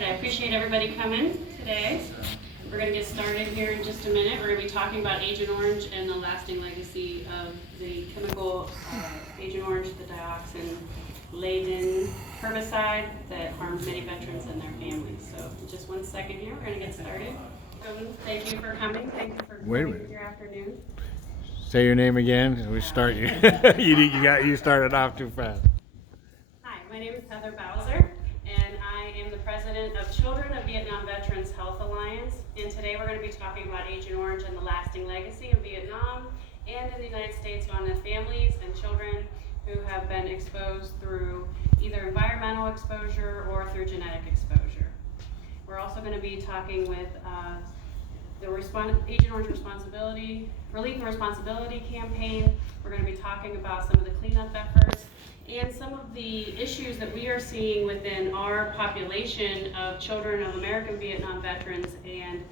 right, I appreciate everybody coming today. We're going to get started here in just a minute. We're going to be talking about Agent Orange and the lasting legacy of the chemical Agent Orange, the dioxin-laden herbicide that harms many veterans and their families. So in just 1 second here, we're going to get started. Thank you for coming. Thank you for coming your afternoon. Say your name again, and we start you. You started off too fast. Hi, my name is Heather Bowser, and I am the president of Children of Vietnam Veterans Health Alliance. And today we're going to be talking about Agent Orange and the lasting legacy of Vietnam and in the United States on the families and children who have been exposed through either environmental exposure or through genetic exposure. We're also going to be talking with the Agent Orange Relief and Responsibility campaign. We're going to be talking about some of the cleanup efforts and some of the issues that we are seeing within our population of children of American Vietnam veterans, and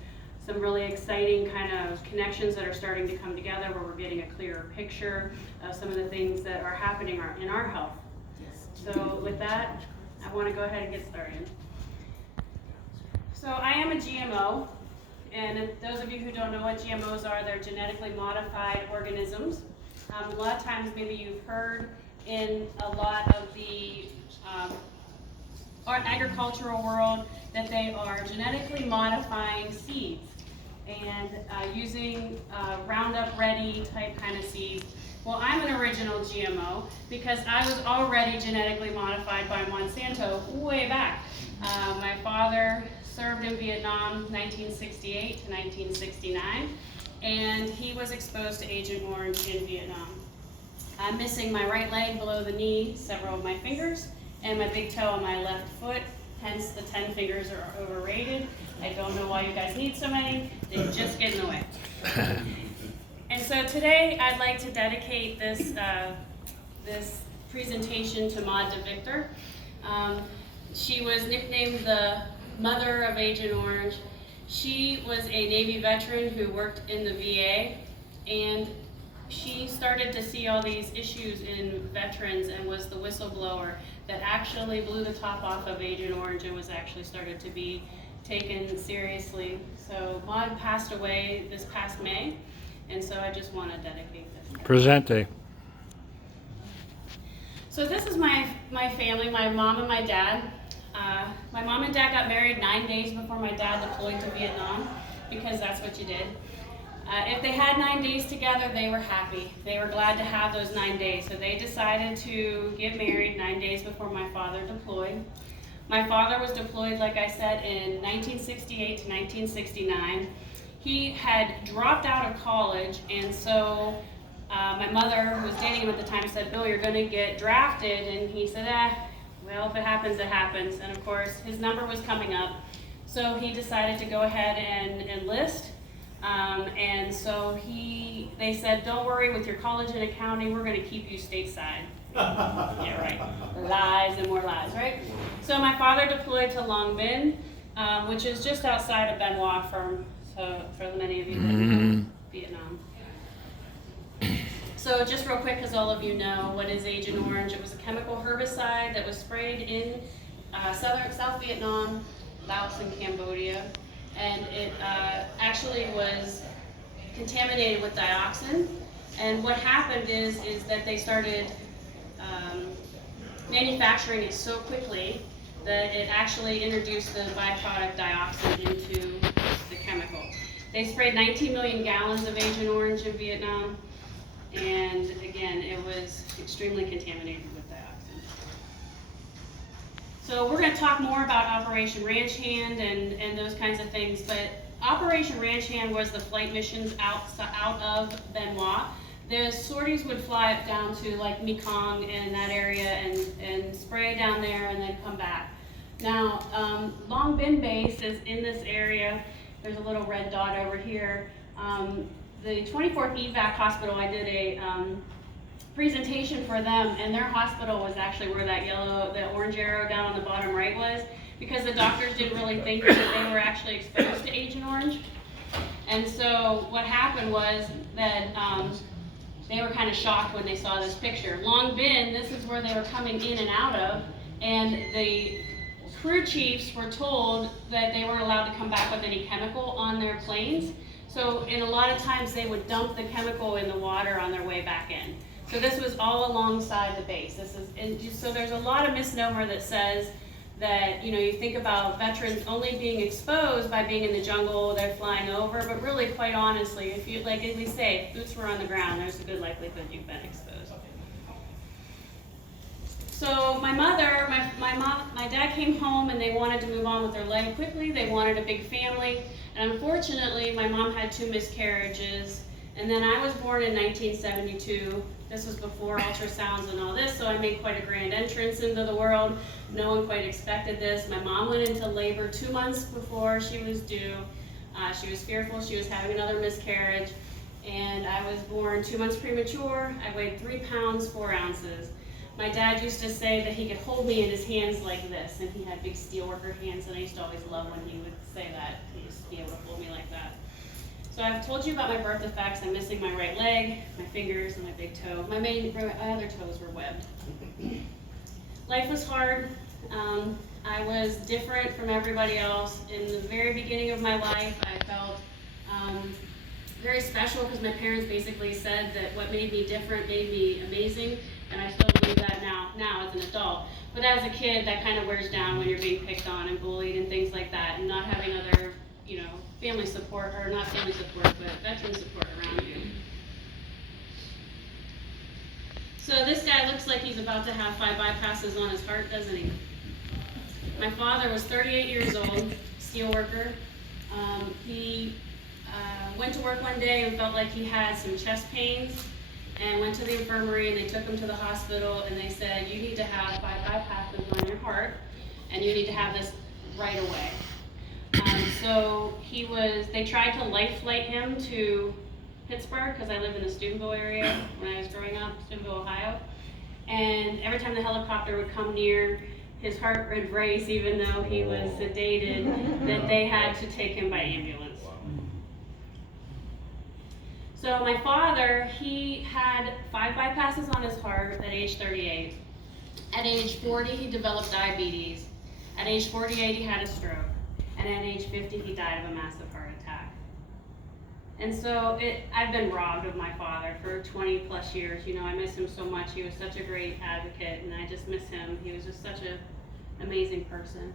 some really exciting kind of connections that are starting to come together where we're getting a clearer picture of some of the things that are happening in our health. So with that, I want to go ahead and get started. So I am a GMO, and those of you who don't know what GMOs are, they're genetically modified organisms. A lot of times maybe you've heard in a lot of the agricultural world that they are genetically modifying seeds and using Roundup Ready type kind of seeds. Well, I'm an original GMO because I was already genetically modified by Monsanto way back. My father served in Vietnam 1968 to 1969, and he was exposed to Agent Orange in Vietnam. I'm missing my right leg below the knee, several of my fingers, and my big toe on my left foot, hence the 10 fingers are overrated. I don't know why you guys need so many, they just get in the way. And so today I'd like to dedicate this presentation to Maud DeVictor. She was nicknamed the mother of Agent Orange. She was a Navy veteran who worked in the VA, and she started to see all these issues in veterans and was the whistleblower that actually blew the top off of Agent Orange and was actually started to be taken seriously. So Maud passed away this past May, and so I just want to dedicate this. Presente. So this is my family, my mom and my dad. My mom and dad got married 9 days before my dad deployed to Vietnam, because that's what you did. If they had 9 days together, they were happy. They were glad to have those 9 days. So they decided to get married 9 days before my father deployed. My father was deployed, like I said, in 1968 to 1969. He had dropped out of college, and so my mother, who was dating him at the time, said, "Bill, you're going to get drafted." And he said, well, if it happens, it happens. And of course, his number was coming up. So he decided to go ahead and enlist. And so they said, "Don't worry, with your college in accounting, we're going to keep you stateside." Yeah, right. Lies and more lies, right? So my father deployed to Long Binh, which is just outside of Benoit for many of you that know Vietnam. So just real quick, because all of you know, what is Agent Orange? It was a chemical herbicide that was sprayed in South Vietnam, Laos, and Cambodia. And it actually was contaminated with dioxin. And what happened is that they started manufacturing it so quickly that it actually introduced the byproduct dioxin into the chemical. They sprayed 19 million gallons of Agent Orange in Vietnam. And again, it was extremely contaminated with dioxin. So we're going to talk more about Operation Ranch Hand and those kinds of things, but Operation Ranch Hand was the flight missions out of Benoit. The sorties would fly up down to like Mekong and that area and spray down there and then come back. Now, Long Binh base is in this area. There's a little red dot over here. The 24th EVAC hospital, I did a presentation for them, and their hospital was actually where that orange arrow down on the bottom right was, because the doctors didn't really think that they were actually exposed to Agent Orange. And so what happened was that they were kind of shocked when they saw this picture. Long Binh, this is where they were coming in and out of, and the crew chiefs were told that they weren't allowed to come back with any chemical on their planes. So, and a lot of times they would dump the chemical in the water on their way back in. So this was all alongside the base. So there's a lot of misnomer that says that, you think about veterans only being exposed by being in the jungle, they're flying over, but really, quite honestly, if you, like we say, if boots were on the ground, there's a good likelihood you've been exposed. So my mother, my dad came home and they wanted to move on with their life quickly. They wanted a big family. And unfortunately, my mom had 2 miscarriages. And then I was born in 1972. This was before ultrasounds and all this, so I made quite a grand entrance into the world. No one quite expected this. My mom went into labor 2 months before she was due. She was fearful she was having another miscarriage. And I was born 2 months premature. I weighed 3 pounds, 4 ounces. My dad used to say that he could hold me in his hands like this, and he had big steelworker hands, and I used to always love when he would say that. He used to be able to hold me like that. So I've told you about my birth defects. I'm missing my right leg, my fingers, and my big toe. My other toes were webbed. Life was hard. I was different from everybody else. In the very beginning of my life, I felt very special because my parents basically said that what made me different made me amazing. And I still believe that now as an adult. But as a kid, that kind of wears down when you're being picked on and bullied and things like that, and not having other, family support, or not family support, but veteran support around you. So this guy looks like he's about to have 5 bypasses on his heart, doesn't he? My father was 38 years old, steel worker. He went to work one day and felt like he had some chest pains, and went to the infirmary, and they took him to the hospital, and they said, you need to have 5 bypasses on your heart, and you need to have this right away. So they tried to life flight him to Pittsburgh, because I live in the Steubenville area when I was growing up, Steubenville, Ohio. And every time the helicopter would come near, his heart would race, even though he was sedated, that they had to take him by ambulance. So my father, he had 5 bypasses on his heart at age 38. At age 40, he developed diabetes. At age 48, he had a stroke. And at age 50, he died of a massive heart attack. And so I've been robbed of my father for 20 plus years. I miss him so much. He was such a great advocate, and I just miss him. He was just such an amazing person.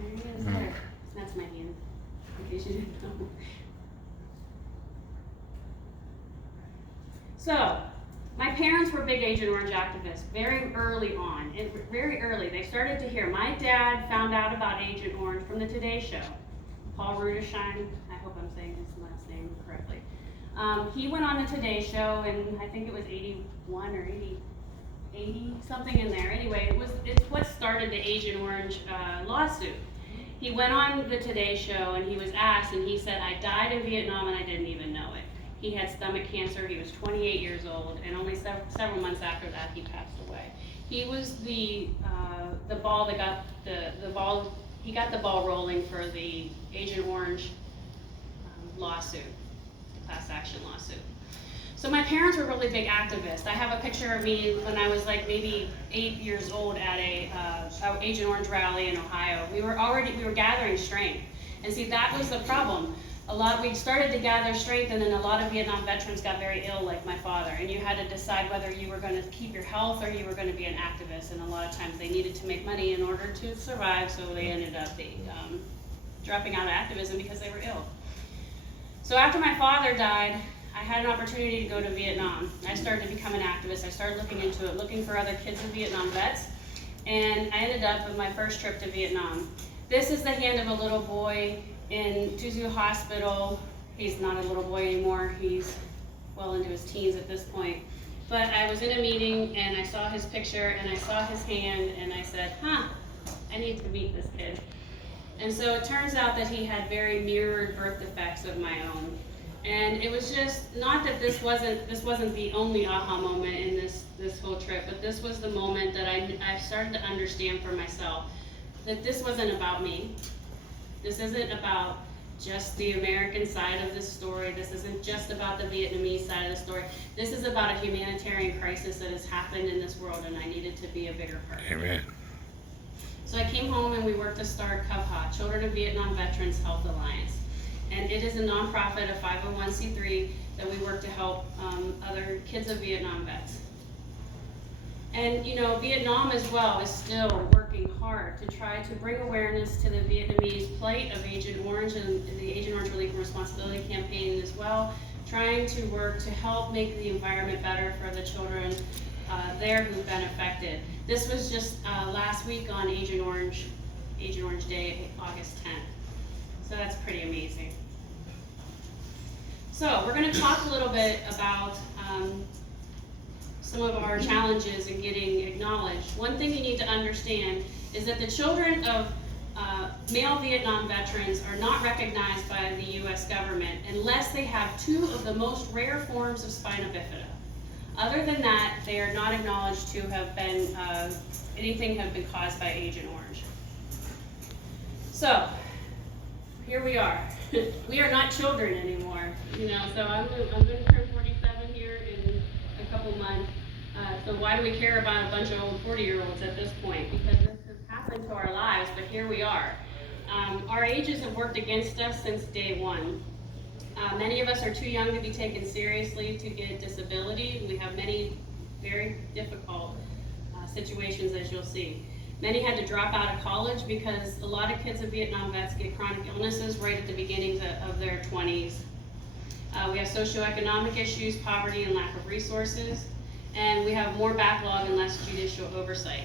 There he is there. That's my hand, in case you didn't know. So, my parents were big Agent Orange activists very early on. Very early, they started to hear. My dad found out about Agent Orange from the Today Show. Paul Rudershine, I hope I'm saying his last name correctly. He went on the Today Show, and I think it was 81 or 80 something in there. Anyway, it's what started the Agent Orange lawsuit. He went on the Today Show, and he was asked, and he said, I died in Vietnam and I didn't even know it. He had stomach cancer. He was 28 years old, and only several months after that, he passed away. He was the ball that got the ball. He got the ball rolling for the Agent Orange lawsuit, class action lawsuit. So my parents were really big activists. I have a picture of me when I was like maybe 8 years old at a Agent Orange rally in Ohio. We were gathering strength, and see, that was the problem. We started to gather strength, and then a lot of Vietnam veterans got very ill, like my father, and you had to decide whether you were going to keep your health or you were going to be an activist, and a lot of times they needed to make money in order to survive, so they ended up dropping out of activism because they were ill. So after my father died, I had an opportunity to go to Vietnam. I started to become an activist. I started looking into it, looking for other kids of Vietnam vets, and I ended up with my first trip to Vietnam. This is the hand of a little boy in Tuzu Hospital. He's not a little boy anymore. He's well into his teens at this point. But I was in a meeting, and I saw his picture, and I saw his hand, and I said, I need to meet this kid. And so it turns out that he had very mirrored birth defects of my own. And it was just, not that this wasn't the only aha moment in this whole trip, but this was the moment that I started to understand for myself that this wasn't about me. This isn't about just the American side of this story. This isn't just about the Vietnamese side of the story. This is about a humanitarian crisis that has happened in this world, and I needed to be a bigger part of it. Amen. So I came home and we worked to start COVHA, Children of Vietnam Veterans Health Alliance. And it is a nonprofit, a 501c3, that we work to help other kids of Vietnam vets. And you know, Vietnam as well is still working hard to try to bring awareness to the Vietnamese plight of Agent Orange and the Agent Orange Relief and Responsibility campaign as well, trying to work to help make the environment better for the children there who've been affected. This was just last week on Agent Orange Day, August 10th. So that's pretty amazing. So we're going to talk a little bit about some of our challenges in getting acknowledged. One thing you need to understand is that the children of male Vietnam veterans are not recognized by the U.S. government unless they have two of the most rare forms of spina bifida. Other than that, they are not acknowledged to have been, anything have been caused by Agent Orange. So, here we are. We are not children anymore, you know, so I'm going to turn 47 here in a couple months. So why do we care about a bunch of old 40-year-olds at this point? Because this has happened to our lives, but here we are. Our ages have worked against us since day one. Many of us are too young to be taken seriously to get disability. We have many very difficult situations, as you'll see. Many had to drop out of college because a lot of kids of Vietnam vets get chronic illnesses right at the beginnings of their 20s. We have socioeconomic issues, poverty, and lack of resources. And we have more backlog and less judicial oversight.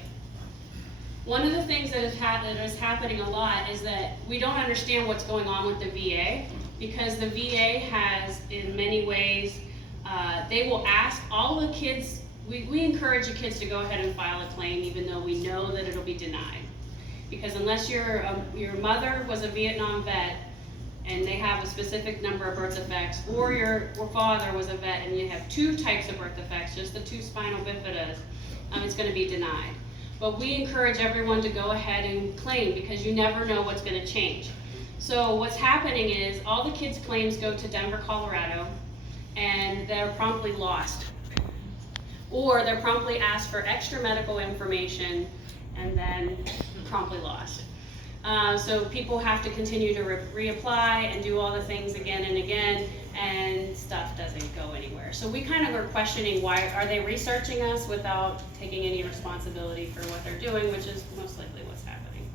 One of the things that is happening a lot is that we don't understand what's going on with the VA, because the VA has, in many ways, they will ask all the kids, we encourage the kids to go ahead and file a claim even though we know that it'll be denied. Because unless your mother was a Vietnam vet and they have a specific number of birth defects, or your father was a vet and you have two types of birth defects, just the two spinal bifidas, it's going to be denied. But we encourage everyone to go ahead and claim, because you never know what's going to change. So what's happening is all the kids' claims go to Denver, Colorado, and they're promptly lost. Or they're promptly asked for extra medical information and then promptly lost. So people have to continue to reapply and do all the things again and again, and stuff doesn't go anywhere. So we kind of are questioning, why are they researching us without taking any responsibility for what they're doing, which is most likely what's happening.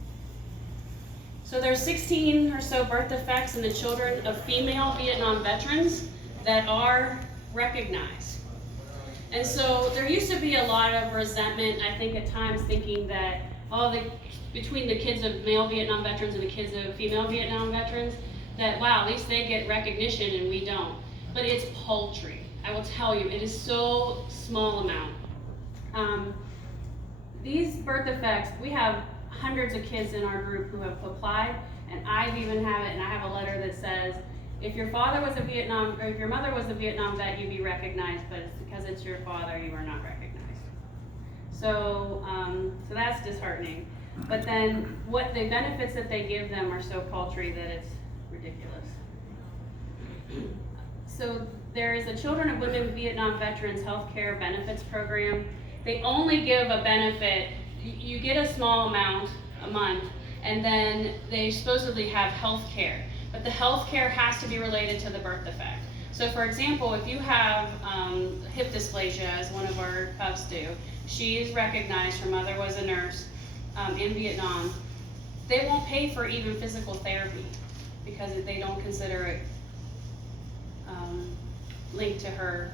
So there's 16 or so birth defects in the children of female Vietnam veterans that are recognized. And so there used to be a lot of resentment, I think at times, thinking that between the kids of male Vietnam veterans and the kids of female Vietnam veterans, that wow, at least they get recognition and we don't. But it's paltry. I will tell you, it is so small amount. These birth defects, we have hundreds of kids in our group who have applied, and I even have it, and I have a letter that says, if your father was a Vietnam, or if your mother was a Vietnam vet, you'd be recognized, but it's because it's your father, you are not recognized. So, so that's disheartening. But then, what the benefits that they give them are so paltry that it's ridiculous. So there is a Children of Women Vietnam Veterans Health Care Benefits Program. They only give a benefit, you get a small amount a month, and then they supposedly have health care. But the health care has to be related to the birth defect. So for example, if you have hip dysplasia, as one of our pups do, she is recognized, her mother was a nurse in Vietnam, they won't pay for even physical therapy because they don't consider it linked to her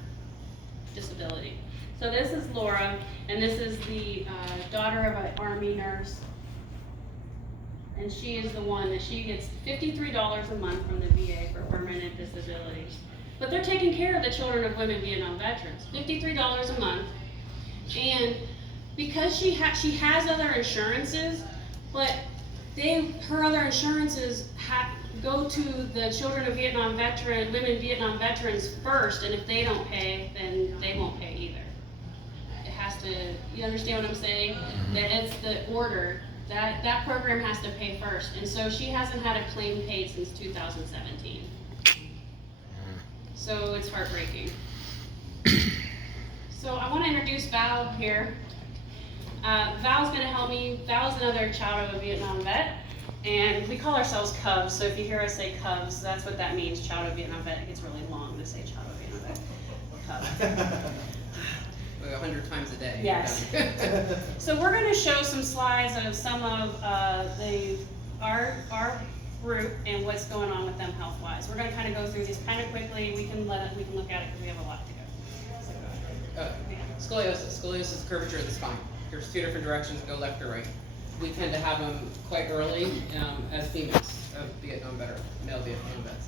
disability. So this is Laura, and this is the daughter of an Army nurse. And she is the one that she gets $53 a month from the VA for permanent disability. But they're taking care of the Children of Women Vietnam Veterans, $53 a month. And because she has other insurances, but her other insurances go to the Children of Vietnam Veterans, Women Vietnam Veterans first, and if they don't pay, then they won't pay either. It has to, you understand what I'm saying? That it's the order. That program has to pay first, and so she hasn't had a claim paid since 2017. So it's heartbreaking. So I want to introduce Val here. Val's gonna help me. Val's another child of a Vietnam vet, and we call ourselves Cubs, so if you hear us say Cubs, that's what that means, child of a Vietnam vet. It gets really long to say child of a Vietnam vet. Cubs. Like 100 times a day. Yes. So we're gonna show some slides of some of our group and what's going on with them health-wise. We're gonna kind of go through these kind of quickly. We can look at it because we have a lot to go. So, yeah. Scoliosis. Scoliosis is curvature of the spine. There's two different directions, go left or right. We tend to have them quite early as females of Vietnam veterans, male Vietnam vets.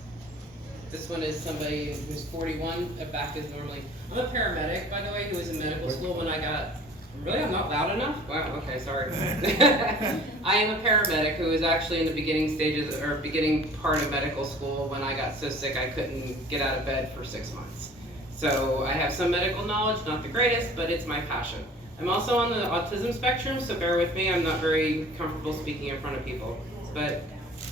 This one is somebody who's 41, a back is normally, I'm a paramedic, by the way, who was in medical school when I got, really, I'm not loud enough? Wow, okay, sorry. I am a paramedic who was actually in the beginning stages, or beginning part of medical school when I got so sick I couldn't get out of bed for 6 months. So I have some medical knowledge, not the greatest, but it's my passion. I'm also on the autism spectrum, so bear with me, I'm not very comfortable speaking in front of people. But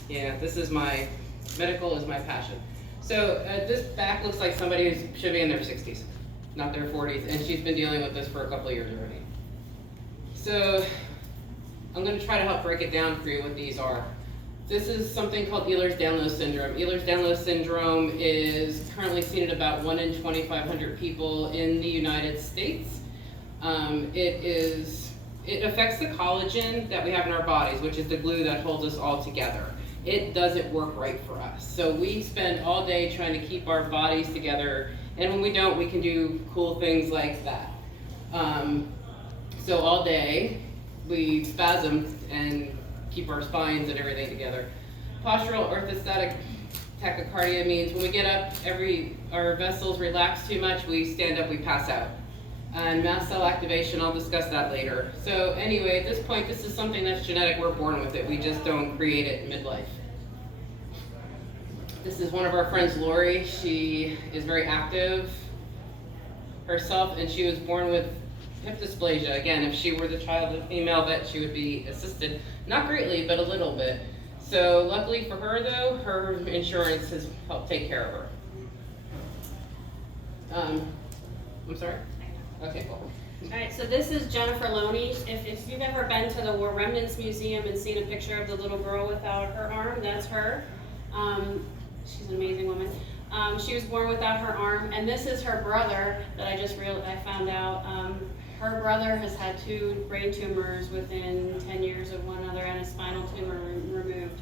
yeah, this is medical is my passion. So this back looks like somebody who should be in their 60s, not their 40s, and she's been dealing with this for a couple of years already. So I'm going to try to help break it down for you what these are. This is something called Ehlers-Danlos syndrome. Ehlers-Danlos syndrome is currently seen in about 1 in 2,500 people in the United States. It affects the collagen that we have in our bodies, which is the glue that holds us all together. It doesn't work right for us. So we spend all day trying to keep our bodies together, and when we don't, we can do cool things like that. So all day, we spasm and keep our spines and everything together. Postural orthostatic tachycardia means when we get up, our vessels relax too much, we stand up, we pass out. And mast cell activation, I'll discuss that later. So anyway, at this point, this is something that's genetic, we're born with it, we just don't create it in midlife. This is one of our friends, Lori. She is very active herself, and she was born with hip dysplasia. Again, if she were the child of a female vet, she would be assisted, not greatly, but a little bit. So luckily for her though, her insurance has helped take care of her. I'm sorry? Okay, cool. Alright, so this is Jennifer Loney. If you've ever been to the War Remnants Museum and seen a picture of the little girl without her arm, that's her. She's an amazing woman. She was born without her arm, and this is her brother that I found out. Her brother has had 2 brain tumors within 10 years of one another and a spinal tumor removed.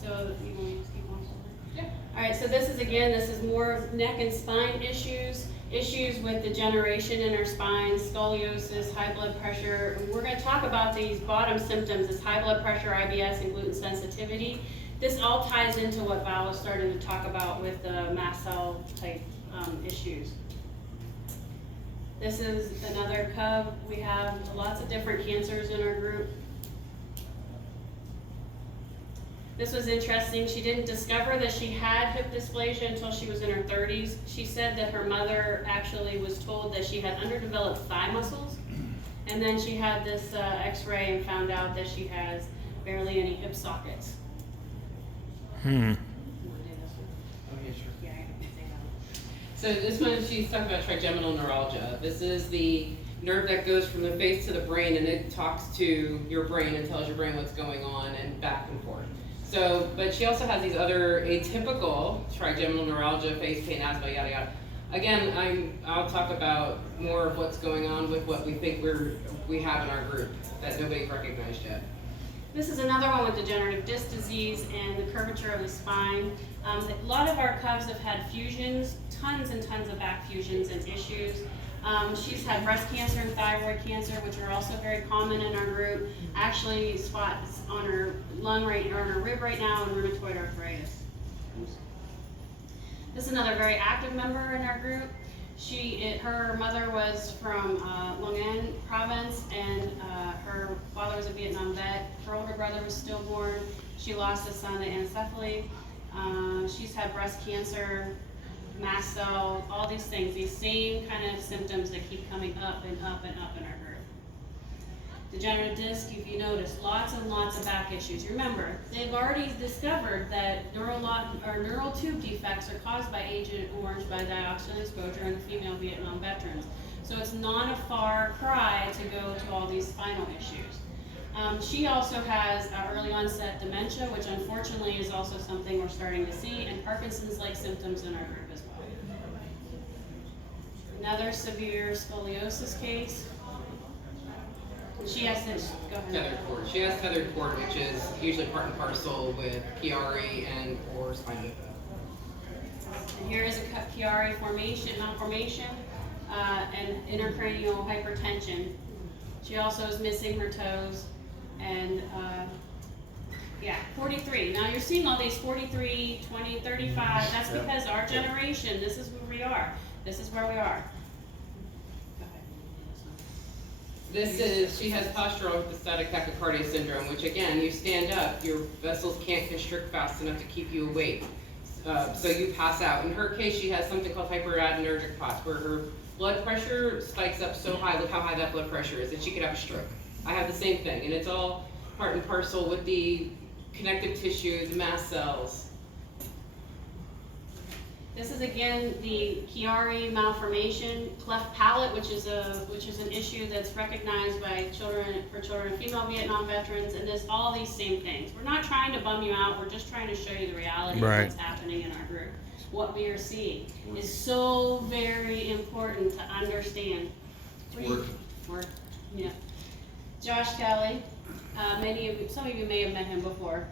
So you want me to just keep on forward? Yeah. Alright, so this is more neck and spine issues with degeneration in our spine, scoliosis, high blood pressure. We're going to talk about these bottom symptoms, this high blood pressure, IBS, and gluten sensitivity. This all ties into what Val was starting to talk about with the mast cell type issues. This is another cub. We have lots of different cancers in our group. This was interesting. She didn't discover that she had hip dysplasia until she was in her 30s. She said that her mother actually was told that she had underdeveloped thigh muscles, and then she had this x-ray and found out that she has barely any hip sockets. Oh, yeah, sure. Yeah, I can say that. So this one, she's talking about trigeminal neuralgia. This is the nerve that goes from the face to the brain, and it talks to your brain and tells your brain what's going on and back and forth. So, but she also has these other atypical trigeminal neuralgia, face pain, asthma, yada yada. Again, I'll talk about more of what's going on with what we think we have in our group that nobody's recognized yet. This is another one with degenerative disc disease and the curvature of the spine. A lot of our cubs have had fusions, tons and tons of back fusions and issues. She's had breast cancer and thyroid cancer, which are also very common in our group. Actually, spots on her lung or on her rib right now, and rheumatoid arthritis. This is another very active member in our group. Her mother was from Loney province, and her father was a Vietnam vet. Her older brother was stillborn. She lost a son to anencephaly. She's had breast cancer, mast cell, all these things, these same kind of symptoms that keep coming up and up and up in our group. Degenerative disc, if you notice, lots and lots of back issues. Remember, they've already discovered that neural tube defects are caused by Agent Orange by dioxin exposure in the female Vietnam veterans. So it's not a far cry to go to all these spinal issues. She also has early onset dementia, which unfortunately is also something we're starting to see, and Parkinson's-like symptoms in our group as well. Another severe scoliosis case. She has to, go ahead. Tethered cord. She has tethered cord, which is usually part and parcel with Chiari and or spinal bifida. And here is a Chiari malformation, and intracranial hypertension. She also is missing her toes, and 43. Now you're seeing all these 43, 20, 35. That's because our generation, this is where we are. This is where we are. She has postural orthostatic tachycardia syndrome, which again, you stand up, your vessels can't constrict fast enough to keep you awake. So you pass out. In her case, she has something called hyperadrenergic POTS, where her blood pressure spikes up so high, look how high that blood pressure is, that she could have a stroke. I have the same thing, and it's all part and parcel with the connective tissue, the mast cells. This is again the Chiari malformation, cleft palate, which is an issue that's recognized by children of female Vietnam veterans, and there's all these same things. We're not trying to bum you out. We're just trying to show you the reality of what's happening in our group. What we are seeing is so very important to understand. Yeah. Josh Kelly, some of you may have met him before.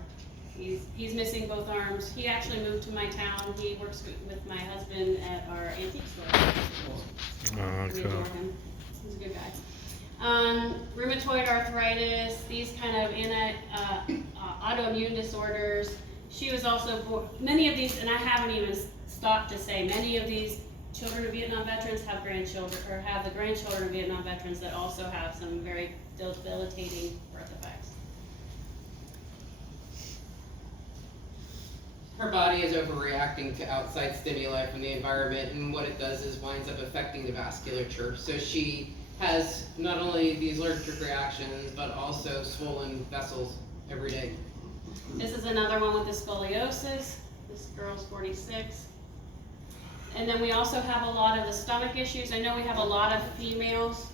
He's missing both arms. He actually moved to my town. He works with my husband at our antique store. Oh, We cool. adore him. He's a good guy. Rheumatoid arthritis, these kind of autoimmune disorders. She was also many of these, and I haven't even stopped to say, many of these children of Vietnam veterans have grandchildren, or have the grandchildren of Vietnam veterans that also have some very debilitating birth effects. Her body is overreacting to outside stimuli from the environment, and what it does is winds up affecting the vasculature. So she has not only these allergic reactions, but also swollen vessels every day. This is another one with the scoliosis. This girl's 46. And then we also have a lot of the stomach issues. I know we have a lot of females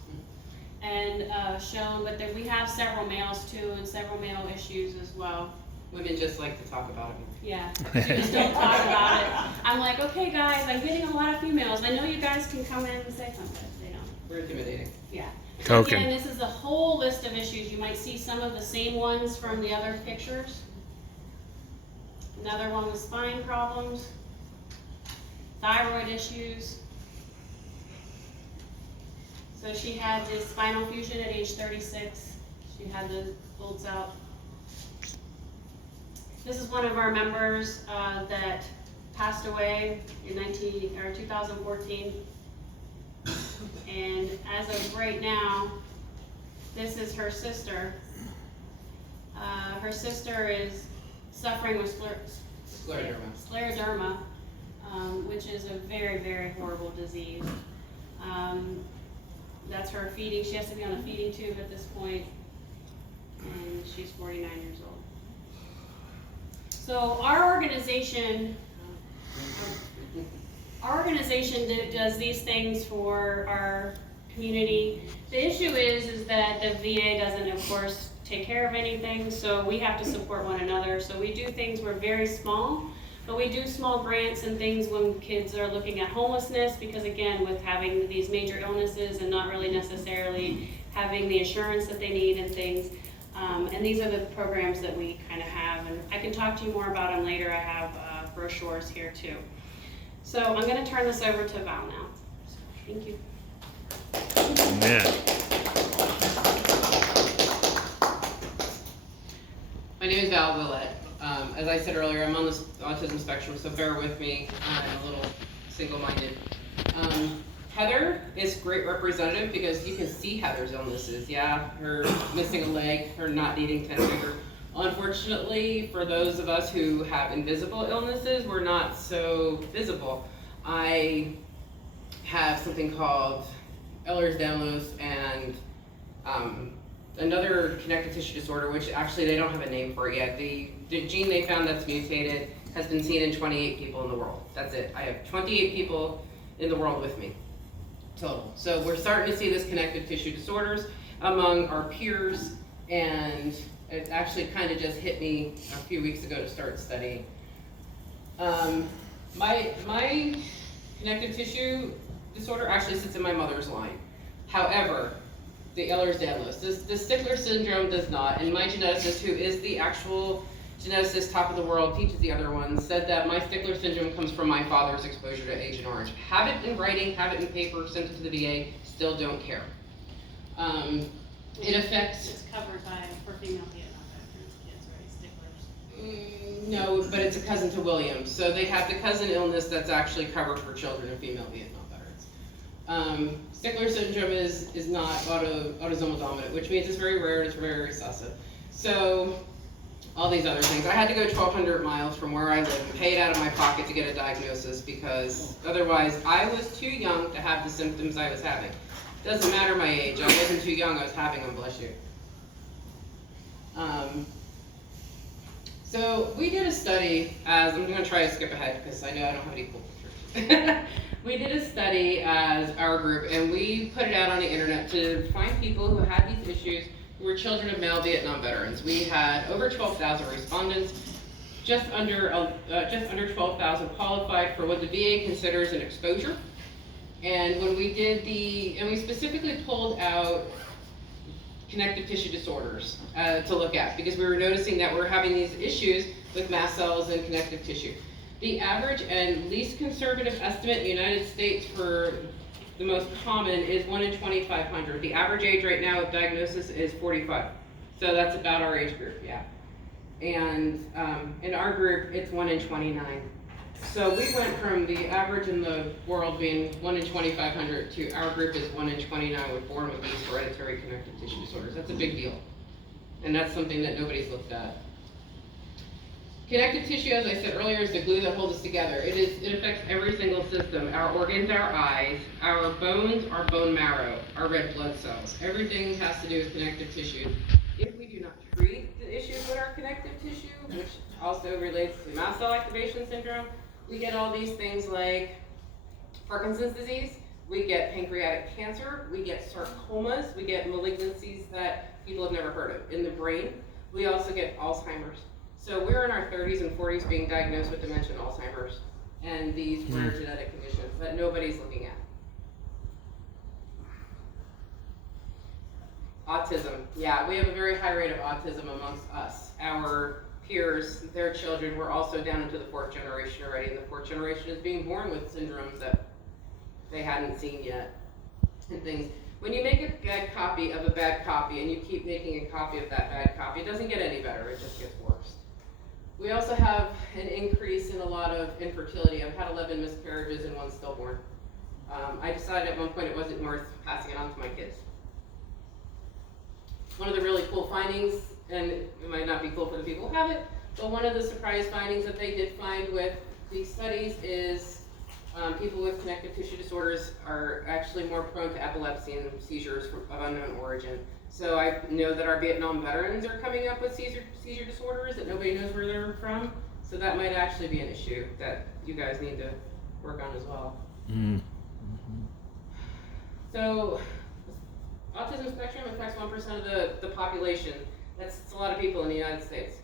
and shown, but we have several males too, and several male issues as well. Women just like to talk about it. Yeah, we just don't talk about it. I'm like, okay guys, I'm getting a lot of females. I know you guys can come in and say something. They don't. We're intimidating. Yeah. Token. Again, this is a whole list of issues. You might see some of the same ones from the other pictures. Another one with spine problems, thyroid issues. So she had this spinal fusion at age 36. She had the bolts out. This is one of our members that passed away in 2014. And as of right now, this is her sister. Her sister is suffering with scleroderma, which is a very, very horrible disease. That's her feeding. She has to be on a feeding tube at this point, and she's 49 years old. So our organization does these things for our community. The issue is that the VA doesn't, of course, take care of anything, so we have to support one another. So we do things, we're very small, but we do small grants and things when kids are looking at homelessness, because again, with having these major illnesses and not really necessarily having the insurance that they need and things. And these are the programs that we kind of have, and I can talk to you more about them later. I have brochures here too. So I'm going to turn this over to Val now. Thank you. Yeah. My name is Valerie Ouilette. As I said earlier, I'm on the autism spectrum, so bear with me. I'm a little single-minded. Heather is a great representative because you can see Heather's illnesses. Yeah, her missing a leg, her not needing 10 finger. Unfortunately, for those of us who have invisible illnesses, we're not so visible. I have something called Ehlers-Danlos and another connective tissue disorder, which actually they don't have a name for it yet. The gene they found that's mutated has been seen in 28 people in the world. That's it. I have 28 people in the world with me. total. So we're starting to see this connective tissue disorders among our peers, and it actually kind of just hit me a few weeks ago to start studying. My connective tissue disorder actually sits in my mother's line. However, the Ehlers-Danlos, the Stickler syndrome does not, and my geneticist, who is the actual geneticist, top of the world, teaches the other ones, said that my Stickler syndrome comes from my father's exposure to Agent Orange. Have it in writing, have it in paper, sent it to the VA, still don't care. It affects... It's covered by, for female Vietnam veterans kids, right, Sticklers? No, but it's a cousin to Williams. So they have the cousin illness that's actually covered for children of female Vietnam veterans. Stickler syndrome is not autosomal dominant, which means it's very rare and it's very recessive. So all these other things. I had to go 1,200 miles from where I live and pay it out of my pocket to get a diagnosis, because otherwise I was too young to have the symptoms I was having. Doesn't matter my age, I wasn't too young, I was having them, bless you. So we did a study, I'm going to try to skip ahead because I know I don't have any cool pictures. We did a study as our group, and we put it out on the internet to find people who had these issues who were children of male Vietnam veterans. We had over 12,000 respondents, just under 12,000 qualified for what the VA considers an exposure. And when we did we specifically pulled out connective tissue disorders to look at, because we were noticing that we're having these issues with mast cells and connective tissue. The average and least conservative estimate in the United States for the most common is 1 in 2,500. The average age right now of diagnosis is 45. So that's about our age group, yeah. And in our group, it's 1 in 29. So we went from the average in the world being 1 in 2,500 to our group is 1 in 29 with born with these hereditary connective tissue disorders. That's a big deal. And that's something that nobody's looked at. Connective tissue, as I said earlier, is the glue that holds us together. It affects every single system. Our organs, our eyes, our bones, our bone marrow, our red blood cells. Everything has to do with connective tissue. If we do not treat the issues with our connective tissue, which also relates to mast cell activation syndrome, we get all these things like Parkinson's disease, we get pancreatic cancer, we get sarcomas, we get malignancies that people have never heard of in the brain. We also get Alzheimer's. So we're in our 30s and 40s being diagnosed with dementia and Alzheimer's and these rare genetic conditions that nobody's looking at. Autism. Yeah, we have a very high rate of autism amongst us. Our peers, their children, we're also down into the 4th generation already, and the 4th generation is being born with syndromes that they hadn't seen yet and things. When you make a bad copy of a bad copy and you keep making a copy of that bad copy, it doesn't get any better, it just gets worse. We also have an increase in a lot of infertility. I've had 11 miscarriages and 1 stillborn. I decided at one point it wasn't worth passing it on to my kids. One of the really cool findings, and it might not be cool for the people who have it, but one of the surprise findings that they did find with these studies is people with connective tissue disorders are actually more prone to epilepsy and seizures of unknown origin. So I know that our Vietnam veterans are coming up with seizure disorders that nobody knows where they're from. So that might actually be an issue that you guys need to work on as well. Mm-hmm. So autism spectrum affects 1% of the population. That's a lot of people in the United States.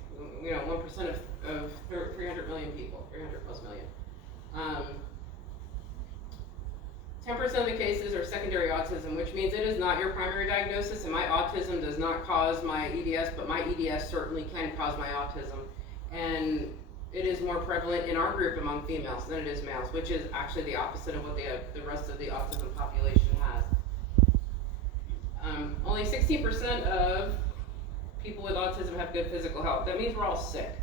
1% of 300 million people, 300 plus million. 10% of the cases are secondary autism, which means it is not your primary diagnosis, and my autism does not cause my EDS, but my EDS certainly can cause my autism. And it is more prevalent in our group among females than it is males, which is actually the opposite of what the rest of the autism population has. Only 16% of people with autism have good physical health. That means we're all sick,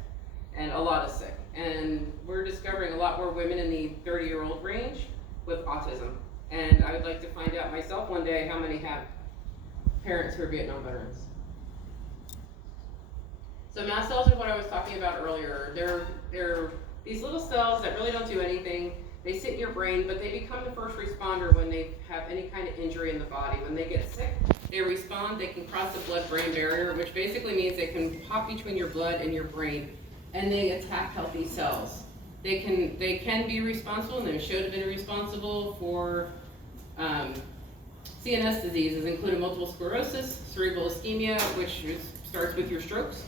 and a lot of sick. And we're discovering a lot more women in the 30-year-old range with autism. And I would like to find out myself one day how many have parents who are Vietnam veterans. So mast cells are what I was talking about earlier. They're these little cells that really don't do anything. They sit in your brain, but they become the first responder when they have any kind of injury in the body. When they get sick, they respond. They can cross the blood-brain barrier, which basically means they can hop between your blood and your brain, and they attack healthy cells. They can be responsible, and they're shown to have been responsible for CNS diseases include multiple sclerosis, cerebral ischemia, which starts with your strokes,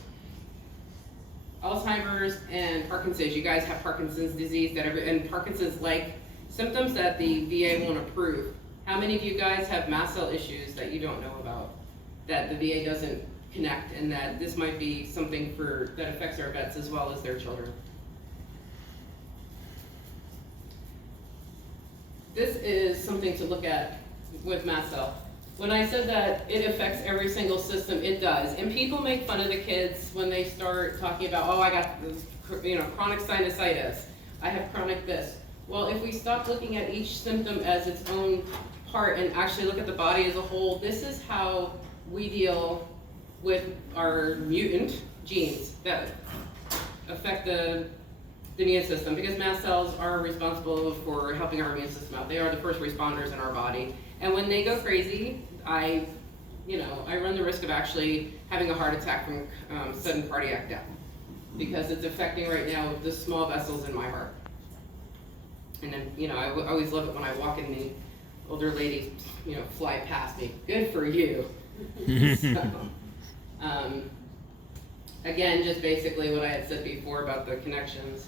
Alzheimer's, and Parkinson's. You guys have Parkinson's disease and Parkinson's-like symptoms that the VA won't approve. How many of you guys have mast cell issues that you don't know about, that the VA doesn't connect, and that this might be something that affects our vets as well as their children? This is something to look at with mast cell. When I said that it affects every single system, it does. And people make fun of the kids when they start talking about, oh, I got this, chronic sinusitis, I have chronic this. Well, if we stop looking at each symptom as its own part and actually look at the body as a whole, this is how we deal with our mutant genes that affect the immune system, because mast cells are responsible for helping our immune system out. They are the first responders in our body. And when they go crazy, I run the risk of actually having a heart attack from sudden cardiac death, because it's affecting right now the small vessels in my heart. And then, I always love it when I walk in, the older ladies, fly past me. Good for you. So, again, just basically what I had said before about the connections.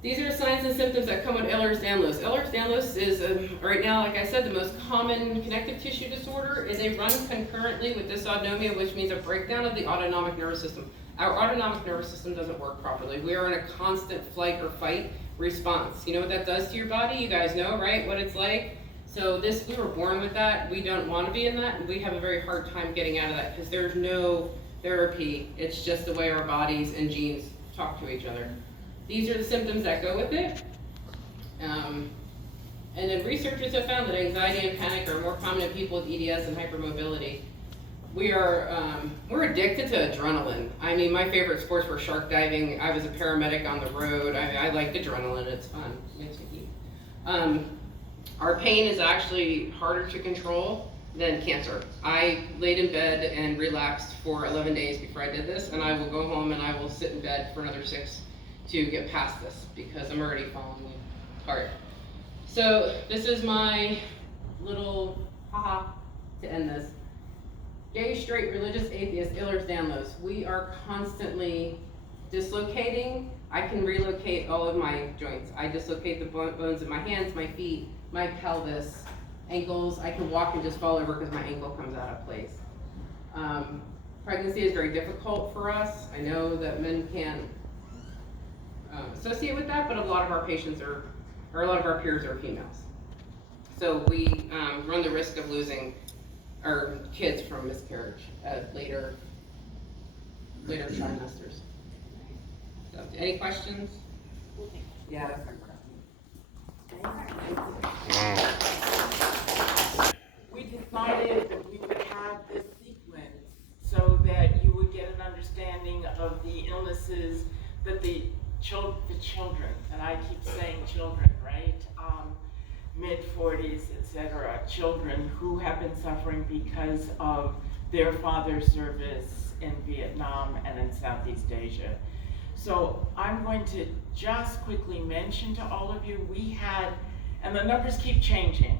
These are signs and symptoms that come with Ehlers-Danlos. Ehlers-Danlos is, right now, like I said, the most common connective tissue disorder. They run concurrently with dysautonomia, which means a breakdown of the autonomic nervous system. Our autonomic nervous system doesn't work properly. We are in a constant flight or fight response. You know what that does to your body? You guys know, right, what it's like? So we were born with that. We don't want to be in that, and we have a very hard time getting out of that, because there's no therapy. It's just the way our bodies and genes talk to each other. These are the symptoms that go with it. And then researchers have found that anxiety and panic are more common in people with EDS and hypermobility. We're addicted to adrenaline. I mean, my favorite sports were shark diving. I was a paramedic on the road. I liked adrenaline. It's fun. It makes me eat. Our pain is actually harder to control than cancer. I laid in bed and relapsed for 11 days before I did this, and I will go home and I will sit in bed for another 6 to get past this, because I'm already falling apart. So this is my little haha to end this. Gay, straight, religious, atheist, Ehlers-Danlos. We are constantly dislocating. I can relocate all of my joints. I dislocate the bones in my hands, my feet, my pelvis, ankles. I can walk and just fall over because my ankle comes out of place. Pregnancy is very difficult for us. I know that men can't associate with that, but a lot of our patients or a lot of our peers are females. So we run the risk of losing our kids from miscarriage at later trimesters. So, any questions? Yeah, that's We decided that we would have this sequence so that you would get an understanding of the illnesses that the children, and I keep saying children, right? Mid-40s, etc., children who have been suffering because of their father's service in Vietnam and in Southeast Asia. So I'm going to just quickly mention to all of you, we had, and the numbers keep changing,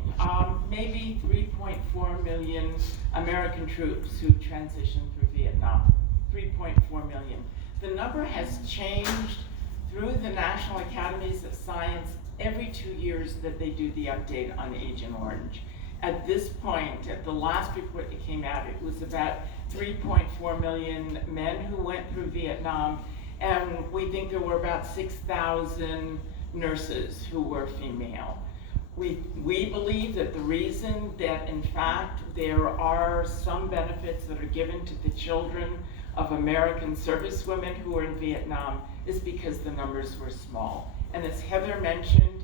maybe 3.4 million American troops who transitioned through Vietnam, 3.4 million. The number has changed through the National Academies of Science every 2 years that they do the update on Agent Orange. At this point, at the last report that came out, it was about 3.4 million men who went through Vietnam, and we think there were about 6,000 nurses who were female. We believe that the reason that, in fact, there are some benefits that are given to the children of American servicewomen who were in Vietnam is because the numbers were small. And as Heather mentioned,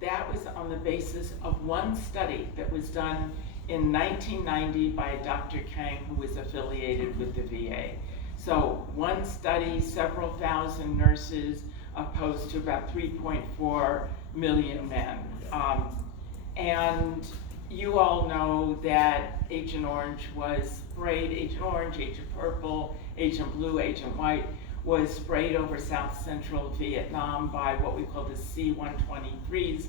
that was on the basis of one study that was done in 1990 by Dr. Kang, who was affiliated with the VA. So one study, several thousand nurses, opposed to about 3.4 million men. And you all know that Agent Orange was sprayed, Agent Orange, Agent Purple, Agent Blue, Agent White, was sprayed over South Central Vietnam by what we call the C-123s,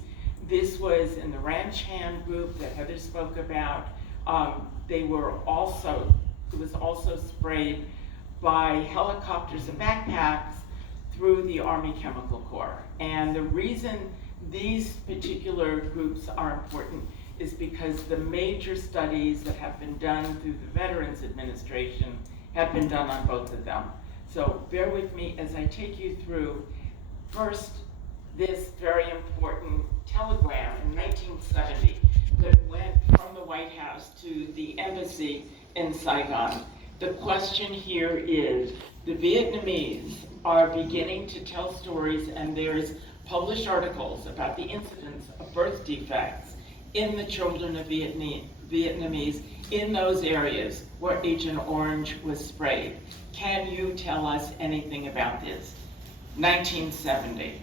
This was in the ranch hand group that Heather spoke about. It was also sprayed by helicopters and backpacks through the Army Chemical Corps. And the reason these particular groups are important is because the major studies that have been done through the Veterans Administration have been done on both of them. So bear with me as I take you through first this very important telegram in 1970 that went from the White House to the embassy in Saigon. The question here is, the Vietnamese are beginning to tell stories, and there's published articles about the incidence of birth defects in the children of Vietnamese in those areas where Agent Orange was sprayed. Can you tell us anything about this? 1970.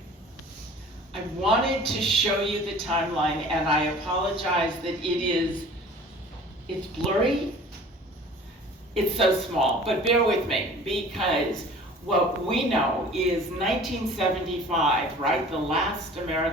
I wanted to show you the timeline, and I apologize that it's blurry. It's so small, but bear with me, because what we know is 1975, right? The last American